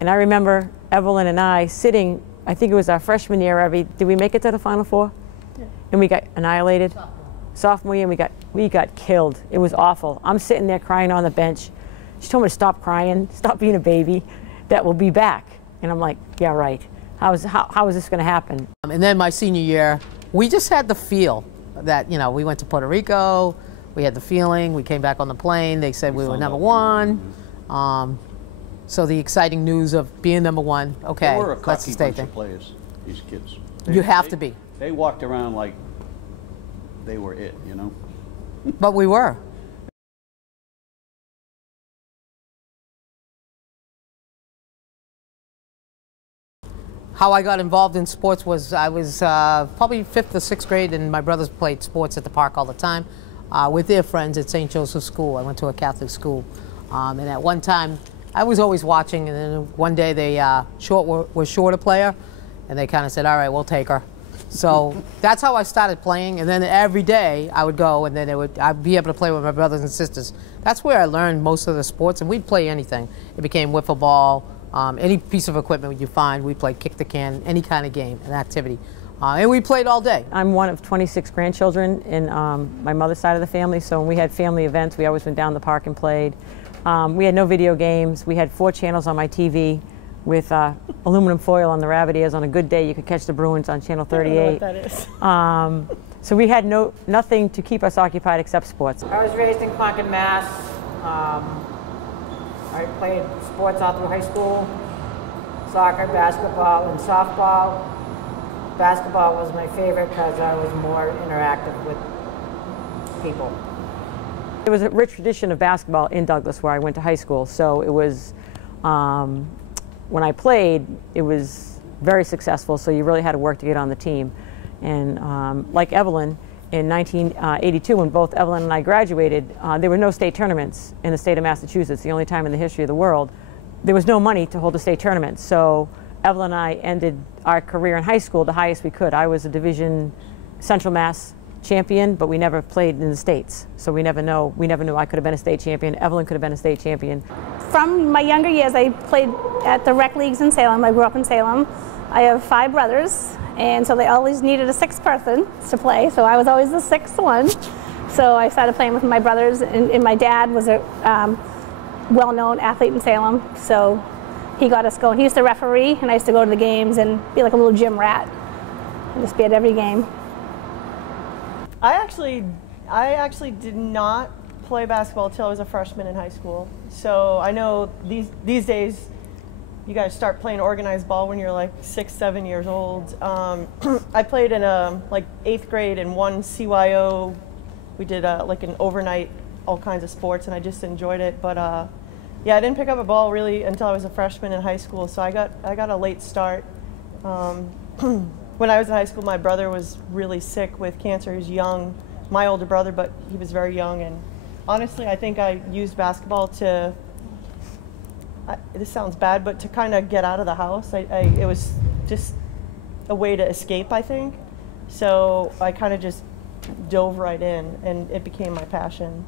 And I remember Evelyn and I sitting, I think it was our freshman year, Evie, did we make it to the Final Four? Yeah. And we got annihilated. Sophomore year, we got killed. It was awful. I'm sitting there crying on the bench. She told me to stop crying, stop being a baby, that we'll be back. And I'm like, yeah, right. How is this going to happen? And then my senior year, we just had the feel that, you know, we went to Puerto Rico, we had the feeling, we came back on the plane, they said we were #1. So the exciting news of being #1, okay, they were a let's cocky stay bunch there. of players, these kids. You have to be. They walked around like they were it, you know? But we were. How I got involved in sports was I was probably 5th or 6th grade, and my brothers played sports at the park all the time with their friends at St. Joseph's School. I went to a Catholic school. And at one time, I was always watching, and then one day they were short a player, and they kind of said, all right, we'll take her. So that's how I started playing, and then every day I would go, and then I'd be able to play with my brothers and sisters. That's where I learned most of the sports, and we'd play anything. It became wiffle ball, any piece of equipment you find, we played kick the can, any kind of game, an activity. And we played all day. I'm one of 26 grandchildren in my mother's side of the family, so when we had family events, we always went down the park and played. We had no video games. We had 4 channels on my TV with aluminum foil on the rabbit ears. On a good day, you could catch the Bruins on Channel 38. I don't know what that is. So we had nothing to keep us occupied except sports. I was raised in Concord, Mass. I played sports all through high school, soccer, basketball, and softball. Basketball was my favorite because I was more interactive with people. There was a rich tradition of basketball in Douglas where I went to high school, so it was, when I played, it was very successful, so you really had to work to get on the team. And like Evelyn, in 1982, when both Evelyn and I graduated, there were no state tournaments in the state of Massachusetts, the only time in the history of the world. There was no money to hold a state tournament, so Evelyn and I ended our career in high school the highest we could. I was a Division Central Mass champion, but we never played in the states, so we never knew I could have been a state champion. Evelyn could have been a state champion. From my younger years, I played at the rec leagues in Salem. I grew up in Salem. I have 5 brothers, and so they always needed a 6th person to play, so I was always the 6th one. So I started playing with my brothers, and my dad was a well-known athlete in Salem, so he got us going. He used to referee, and I used to go to the games and be like a little gym rat and just be at every game. I actually did not play basketball until I was a freshman in high school. So I know these days you guys start playing organized ball when you're like 6, 7 years old. I played in like 8th grade in one CYO. We did like an overnight, all kinds of sports, and I just enjoyed it. But yeah, I didn't pick up a ball really until I was a freshman in high school. So I got a late start. When I was in high school, my brother was really sick with cancer. He was young, my older brother, but he was very young. And honestly, I think I used basketball to, this sounds bad, but to kind of get out of the house. It was just a way to escape, I think. So I kind of just dove right in, and it became my passion.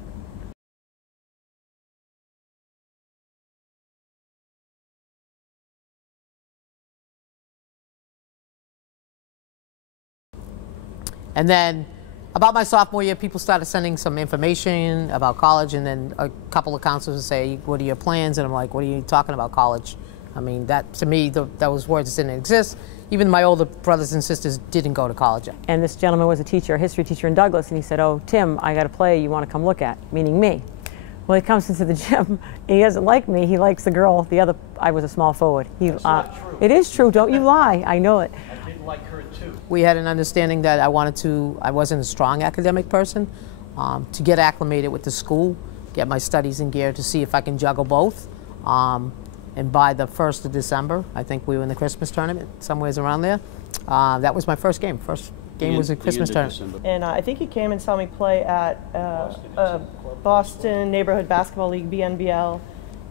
And then about my sophomore year, people started sending some information about college, and then a couple of counselors would say, what are your plans? And I'm like, what are you talking about college? I mean, that to me, those words didn't exist. Even my older brothers and sisters didn't go to college. And this gentleman was a teacher, a history teacher in Douglas, and he said, oh, Tim, I got a play you want to come look at, meaning me. Well, he comes into the gym, and he doesn't like me, he likes the girl, I was a small forward. That's not true. It is true, don't you lie, I know it. I didn't like her too. We had an understanding that I wasn't a strong academic person, to get acclimated with the school, get my studies in gear to see if I can juggle both. And by the 1st of December, I think we were in the Christmas tournament, somewhere around there. That was my first game. First game was a Christmas tournament. And I think he came and saw me play at Boston Neighborhood Basketball League, BNBL,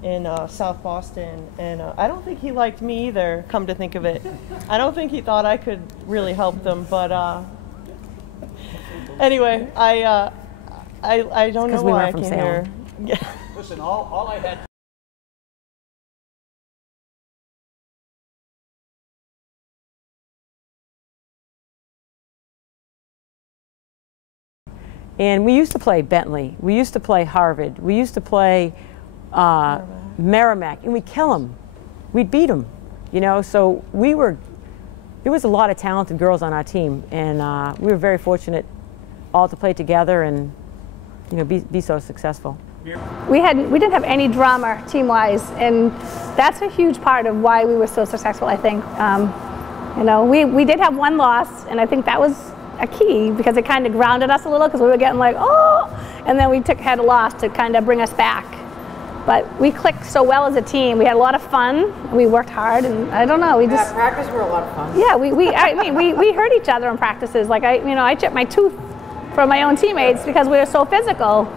in South Boston. And I don't think he liked me either, come to think of it. I don't think he thought I could really help them. But anyway, I don't know why I came here. Listen, all I had And we used to play Bentley. We used to play Harvard. We used to play Merrimack, and we'd kill them. We'd beat them, you know. So there was a lot of talented girls on our team, and we were very fortunate all to play together and, you know, be so successful. We didn't have any drama team-wise, and that's a huge part of why we were so successful, I think. You know, we did have one loss, and I think that was a key because it kind of grounded us a little because we were getting like, oh, and then we had a loss to kind of bring us back. But we clicked so well as a team. We had a lot of fun. We worked hard, and I don't know, we just. Practice were a lot of fun. Yeah, I mean, we hurt each other in practices. Like I chipped my tooth for my own teammates because we were so physical.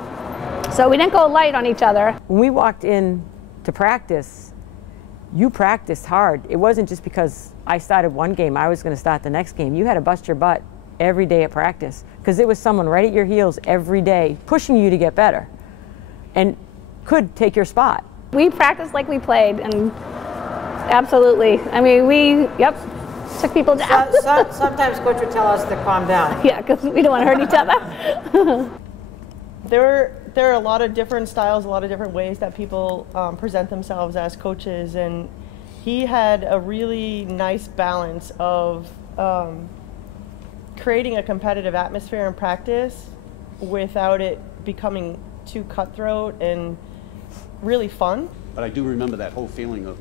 So we didn't go light on each other. When we walked in to practice, you practiced hard. It wasn't just because I started one game, I was going to start the next game. You had to bust your butt every day at practice because there was someone right at your heels every day pushing you to get better and could take your spot. We practiced like we played, and absolutely. I mean, took people down. Sometimes coach would tell us to calm down. Yeah, because we don't want to hurt each other. There are a lot of different styles, a lot of different ways that people present themselves as coaches, and he had a really nice balance of creating a competitive atmosphere in practice without it becoming too cutthroat and really fun. But I do remember that whole feeling of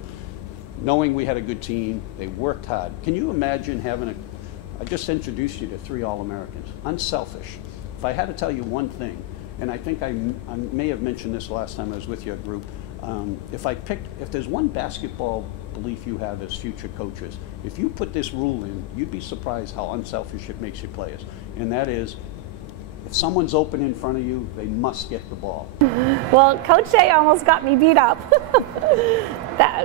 knowing we had a good team, they worked hard. Can you imagine having I just introduced you to 3 All-Americans, unselfish. If I had to tell you one thing, and I think I may have mentioned this last time I was with your group, if there's one basketball belief you have as future coaches, if you put this rule in, you'd be surprised how unselfish it makes your players. And that is, if someone's open in front of you, they must get the ball. Well, Coach Shea almost got me beat up.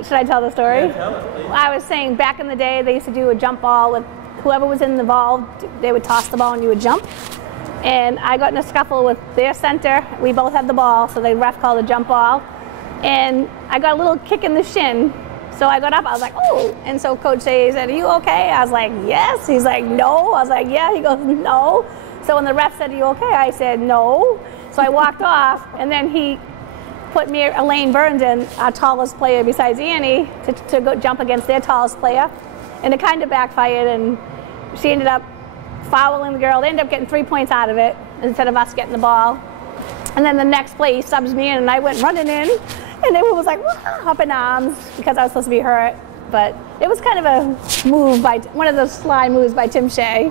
Should I tell the story? Yeah, tell us, please. I was saying back in the day, they used to do a jump ball with whoever was involved. They would toss the ball and you would jump. And I got in a scuffle with their center. We both had the ball, so the ref called a jump ball. And I got a little kick in the shin. So I got up, I was like, oh. And so Coach Shea said, are you okay? I was like, yes. He's like, no. I was like, yeah. He goes, no. So when the ref said, are you okay? I said, no. So I walked off, and then he put me, Elaine Burndon, our tallest player besides Annie, to go jump against their tallest player. And it kind of backfired, and she ended up fouling the girl. They ended up getting 3 points out of it instead of us getting the ball. And then the next play, he subs me in, and I went running in, and everyone was like, up in arms because I was supposed to be hurt. But it was kind of a move one of those sly moves by Tim Shea,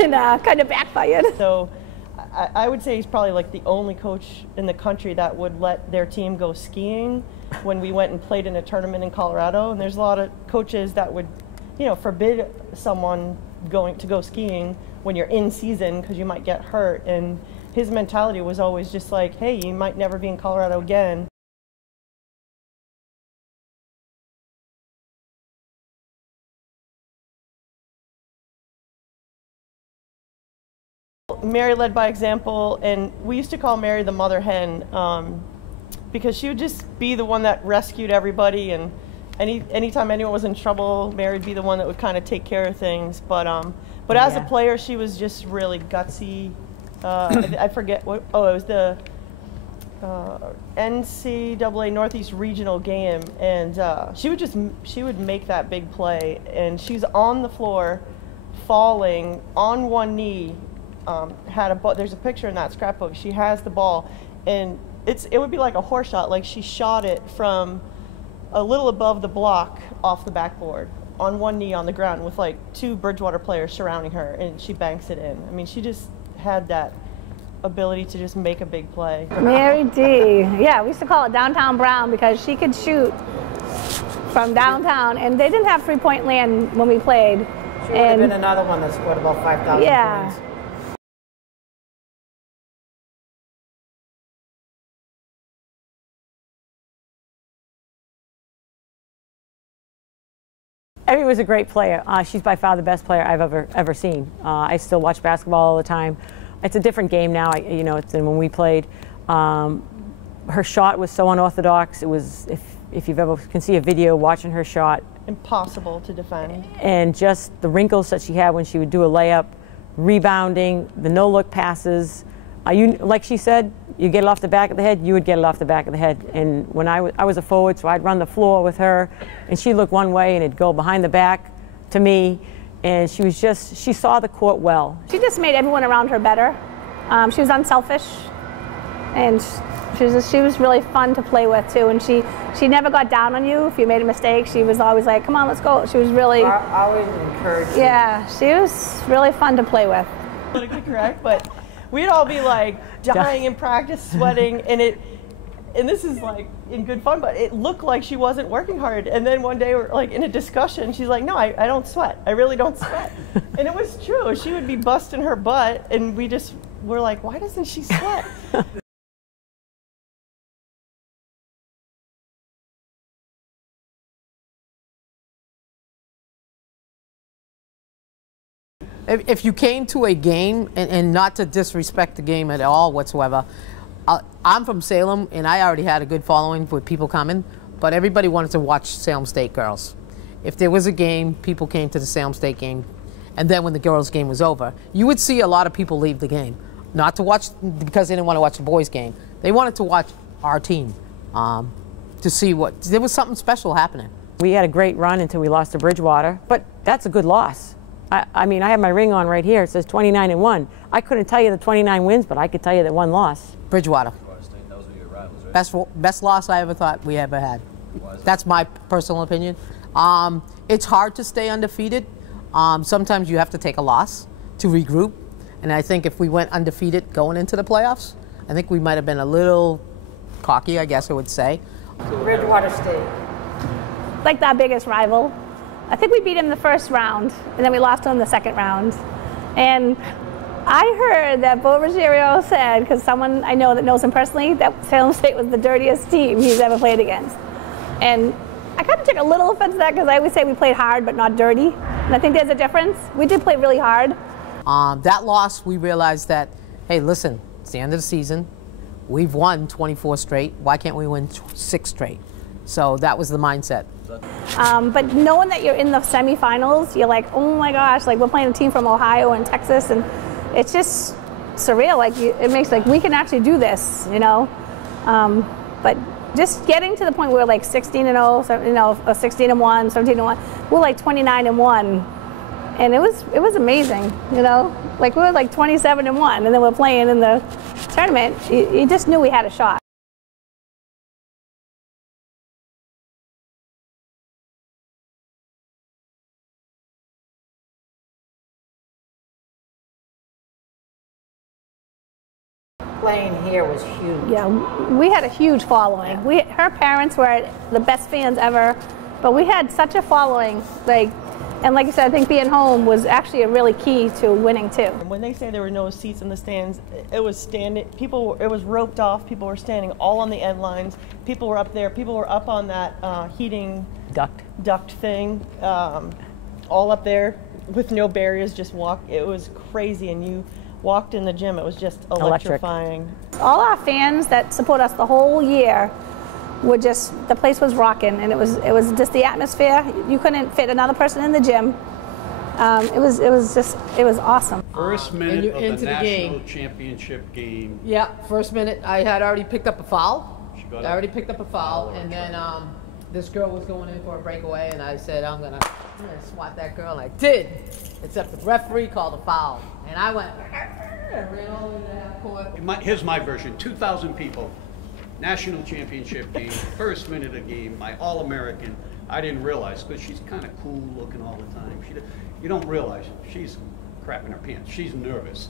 and kind of backfired. So I would say he's probably like the only coach in the country that would let their team go skiing when we went and played in a tournament in Colorado. And there's a lot of coaches that would, forbid someone to go skiing when you're in season because you might get hurt. And his mentality was always just like, hey, you might never be in Colorado again. Mary led by example, and we used to call Mary the mother hen because she would just be the one that rescued everybody, and anytime anyone was in trouble, Mary would be the one that would kind of take care of things. But as a player, she was just really gutsy. I forget what. Oh, it was the NCAA Northeast Regional game, and she would make that big play, and she's on the floor, falling on one knee. Had a ball. There's a picture in that scrapbook. She has the ball, and it would be like a horse shot. Like she shot it from a little above the block off the backboard on one knee on the ground with like 2 Bridgewater players surrounding her, and she banks it in. I mean, she just had that ability to just make a big play. Mary D. Yeah, we used to call it Downtown Brown because she could shoot from downtown, and they didn't have 3-point land when we played. She would have been another one that scored about 5,000 points. Evie was a great player. She's by far the best player I've ever seen. I still watch basketball all the time. It's a different game now, than when we played. Her shot was so unorthodox. It was, if you've ever can see a video watching her shot, impossible to defend. And just the wrinkles that she had when she would do a layup, rebounding, the no-look passes, like she said, you get it off the back of the head, you would get it off the back of the head. And when I was a forward, so I'd run the floor with her, and she'd look one way and it'd go behind the back to me. And she saw the court well. She just made everyone around her better. She was unselfish, and she was really fun to play with too. And she never got down on you if you made a mistake. She was always like, "Come on, let's go." She was really Always encouraging. yeah. She was really fun to play with. Politically correct, but we'd all be like dying in practice, sweating, and this is like in good fun, but it looked like she wasn't working hard. And then one day we're like in a discussion, she's like, "No, I don't sweat. I really don't sweat." And it was true. She would be busting her butt, and we're like, "Why doesn't she sweat?" If you came to a game, and not to disrespect the game at all whatsoever, I'm from Salem, and I already had a good following with people coming, but everybody wanted to watch Salem State girls. If there was a game, people came to the Salem State game, and then when the girls' game was over, you would see a lot of people leave the game. Not to watch, because they didn't want to watch the boys' game. They wanted to watch our team, to see there was something special happening. We had a great run until we lost to Bridgewater, but that's a good loss. I mean, I have my ring on right here. It says 29-1. I couldn't tell you the 29 wins, but I could tell you that one loss. Bridgewater. Those were your rivals, right? Best loss I ever thought we ever had. That's my personal opinion. It's hard to stay undefeated. Sometimes you have to take a loss to regroup. And I think if we went undefeated going into the playoffs, I think we might have been a little cocky, I guess I would say. Bridgewater State. Like our biggest rival. I think we beat him the first round, and then we lost to him the second round. And I heard that Bo Ruggiero said, because someone I know that knows him personally, that Salem State was the dirtiest team he's ever played against. And I kind of took a little offense to that, because I always say we played hard but not dirty. And I think there's a difference. We did play really hard. That loss, we realized that, hey, listen, it's the end of the season. We've won 24 straight. Why can't we win 6 straight? So that was the mindset. But knowing that you're in the semifinals, you're like, oh my gosh, like we're playing a team from Ohio and Texas, and it's just surreal. Like it makes like we can actually do this, you know. But just getting to the point where we're like 16-0, you know, 16-1, 17-1, we're like 29-1, and it was amazing, you know. Like we were like 27-1, and then we're playing in the tournament. You just knew we had a shot. Playing here was huge. Yeah, we had a huge following. Her parents were the best fans ever, but we had such a following. And like you said, I think being home was actually a really key to winning too. And when they say there were no seats in the stands, it was standing. It was roped off. People were standing all on the end lines. People were up there. People were up on that heating duct thing, all up there with no barriers. Just walk. It was crazy, and you walked in the gym. It was just electrifying. All our fans that support us the whole year were just, the place was rocking, and it was just the atmosphere. You couldn't fit another person in the gym. It was awesome. First minute of into the the national game. championship game. Yeah, first minute, I had already picked up a foul. got I a already picked up a foul, foul or and a then this girl was going in for a breakaway, and I said, I'm gonna swat that girl, and I did. Except the referee called a foul, and I went and ran all over the half court. Here's my version. 2,000 people, national championship game, first minute of game, my All-American. I didn't realize, because she's kind of cool looking all the time. You don't realize she's crapping her pants. She's nervous.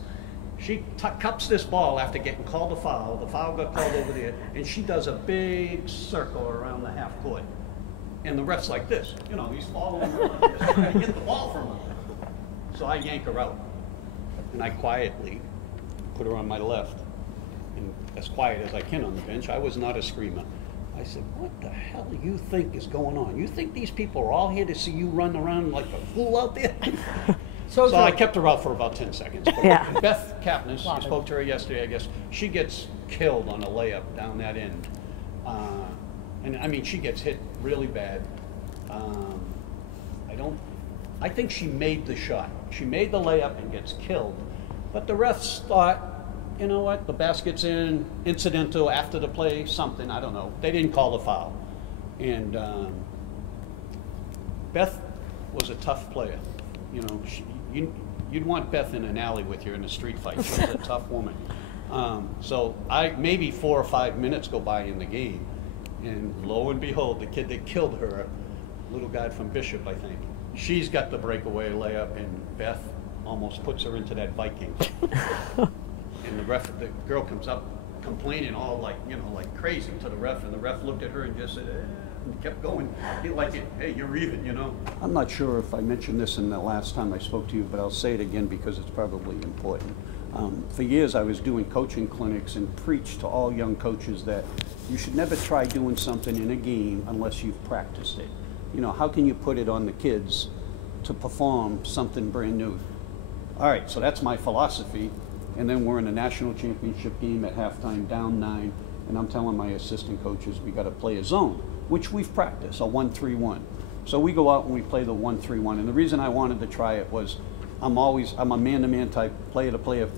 She cups this ball after getting called a foul. The foul got called over there, and she does a big circle around the half court. And the ref's like this, you know, he's following her, just trying to get the ball from her. So I yank her out, and I quietly put her on my left, and as quiet as I can on the bench. I was not a screamer. I said, what the hell do you think is going on? You think these people are all here to see you run around like a fool out there? So I kept her out for about 10 seconds. But Yeah. Beth Kapnis, you spoke to her yesterday, I guess, she gets killed on a layup down that end. And I mean, she gets hit really bad. I think she made the shot. She made the layup and gets killed. But the refs thought you know what, the basket's in, incidental after the play, something, I don't know. They didn't call the foul. And Beth was a tough player. You know, you'd want Beth in an alley with you in a street fight. She was a tough woman. So maybe 4 or 5 minutes go by in the game, and lo and behold, the kid that killed her, little guy from Bishop, I think, she's got the breakaway layup, and Beth almost puts her into that Viking. And the girl comes up complaining all like crazy to the ref, and the ref looked at her and just said, and kept going. He like it, hey, you're even, you know. I'm not sure if I mentioned this in the last time I spoke to you, but I'll say it again because it's probably important. For years I was doing coaching clinics and preached to all young coaches that you should never try doing something in a game unless you've practiced it. You know, how can you put it on the kids to perform something brand new? All right, so that's my philosophy. And then we're in a national championship game at halftime, down 9, and I'm telling my assistant coaches we got to play a zone, which we've practiced, a 1-3-1. So we go out and we play the 1-3-1. And the reason I wanted to try it was I'm a man-to-man type, player-to-player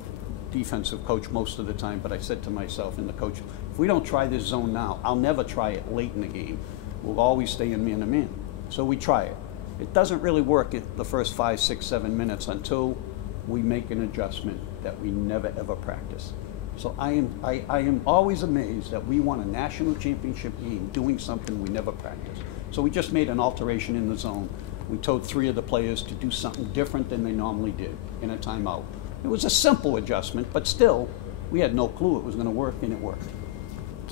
defensive coach most of the time, but I said to myself and the coach, if we don't try this zone now, I'll never try it late in the game. We'll always stay in man-to-man. So we try it. It doesn't really work at the first 5, 6, 7 minutes until we make an adjustment that we never ever practice. So I am always amazed that we won a national championship game doing something we never practiced. So we just made an alteration in the zone. We told 3 of the players to do something different than they normally did in a timeout. It was a simple adjustment, but still, we had no clue it was going to work, and it worked.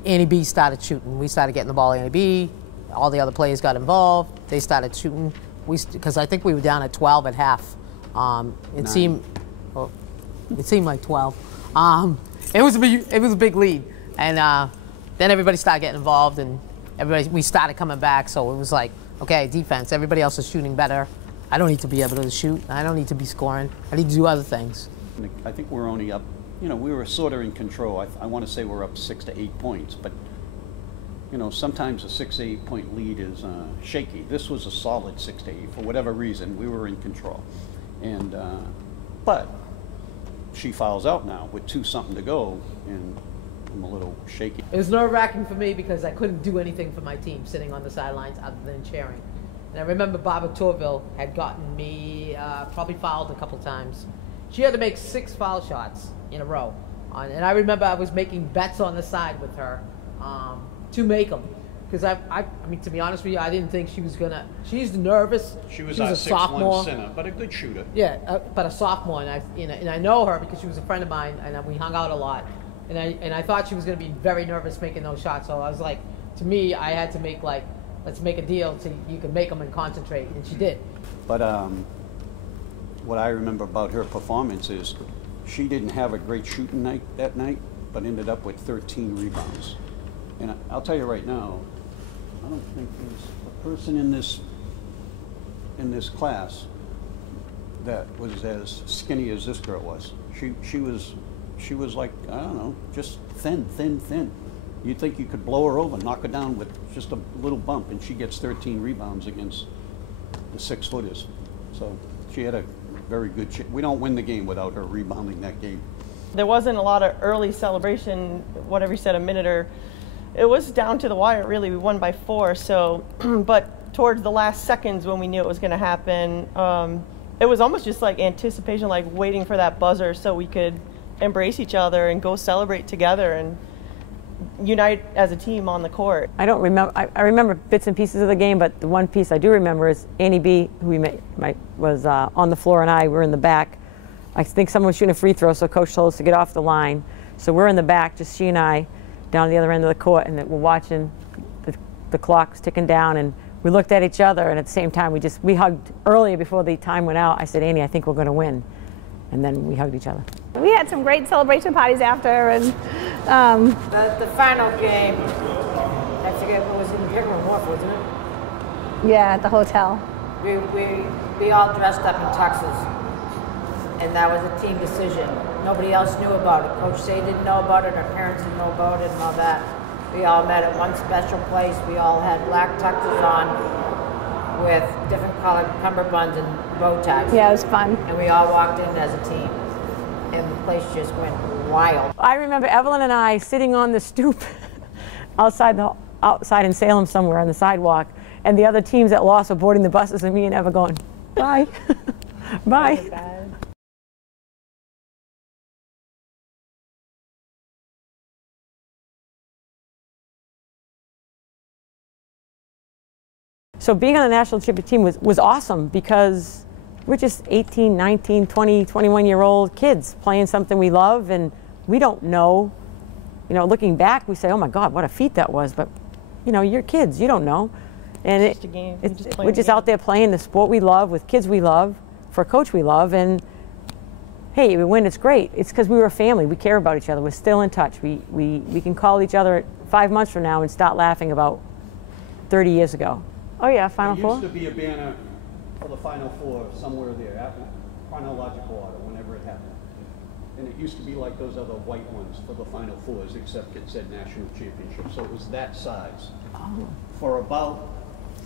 Annie B started shooting. We started getting the ball at Annie B. All the other players got involved. They started shooting. Because I think we were down at 12 at half. It seemed like 12. It was a big lead, and then everybody started getting involved, and we started coming back. So it was like, okay, defense. Everybody else is shooting better. I don't need to be able to shoot. I don't need to be scoring. I need to do other things. I think we're only up. You know, we were sort of in control. I want to say we're up 6 to 8 points, but you know, sometimes a 6 to 8 point lead is shaky. This was a solid 6 to 8 for whatever reason. We were in control, and but she fouls out now with 2-something to go, and I'm a little shaky. It was nerve-wracking for me because I couldn't do anything for my team sitting on the sidelines other than cheering. And I remember Barbara Torville had gotten me probably fouled a couple times. She had to make 6 foul shots in a row. And I remember I was making bets on the side with her to make them. Because I mean, to be honest with you, I didn't think she was gonna. She's nervous. She was a sophomore center, but a good shooter. Yeah, but a sophomore, and I know her because she was a friend of mine, and we hung out a lot. And I thought she was gonna be very nervous making those shots. So I was like, to me, I had to make like, let's make a deal so you can make them and concentrate, and she did. But what I remember about her performance is she didn't have a great shooting night that night, but ended up with 13 rebounds. And I'll tell you right now, I don't think there's a person in this class that was as skinny as this girl was. She was like, I don't know, just thin. You'd think you could blow her over, knock her down with just a little bump, and she gets 13 rebounds against the 6-footers. So she had a very good we don't win the game without her rebounding that game. There wasn't a lot of early celebration, whatever you said, a minute or, it was down to the wire, really. We won by 4, so, but towards the last seconds when we knew it was going to happen, it was almost just like anticipation, like waiting for that buzzer so we could embrace each other and go celebrate together and unite as a team on the court. I don't remember. I remember bits and pieces of the game, but the one piece I do remember is Annie B, who was on the floor, and I were in the back. I think someone was shooting a free throw, so coach told us to get off the line. So we're in the back, just she and I, down the other end of the court, and we're watching the clock ticking down, and we looked at each other, and at the same time we hugged earlier before the time went out. I said, Annie, I think we're going to win. And then we hugged each other. We had some great celebration parties after, and The final game, I forget what was in Pickerel Wharf, wasn't it? yeah, at the hotel. We all dressed up in tuxes, and that was a team decision. Nobody else knew about it. Coach Say didn't know about it, our parents didn't know about it, and all that. We all met at one special place. We all had black tuxes on with different colored cummerbunds and bow ties. Yeah, it was fun. And we all walked in as a team, and the place just went wild. I remember Evelyn and I sitting on the stoop outside in Salem somewhere on the sidewalk, and the other teams that lost were boarding the buses, and me and Eva going, bye, bye. So being on the national championship team was awesome because we're just 18, 19, 20, 21-year-old kids playing something we love, and we don't know. You know, looking back, we say, oh my God, what a feat that was. But, you know, you're kids, you don't know. And It's just a game. we're just out there playing the sport we love with kids we love for a coach we love. And hey, we win, it's great. It's because we were a family. We care about each other. We're still in touch. We can call each other 5 months from now and start laughing about 30 years ago. Oh yeah, Final Four? There used to be a banner for the Final Four somewhere there, after chronological order, whenever it happened. And it used to be like those other white ones for the Final Fours, except it said National Championship. So it was that size. Oh. For about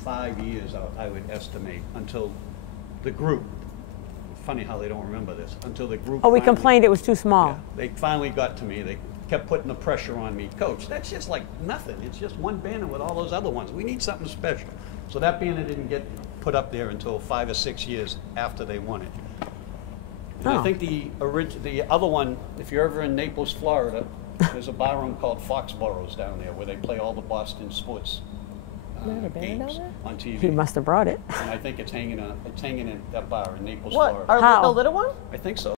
5 years, I would estimate, until the group, funny how they don't remember this, until the group Oh, we finally- complained it was too small. Yeah, they finally got to me. They kept putting the pressure on me. Coach, that's just like nothing. It's just one banner with all those other ones. We need something special. So that banner didn't get put up there until 5 or 6 years after they won it. And Oh. I think the other one, if you're ever in Naples, Florida, there's a bar room called Foxborough's down there where they play all the Boston sports games on TV. He must have brought it. And I think it's hanging in that bar in Naples, What? Florida. Our How? the little one? I think so.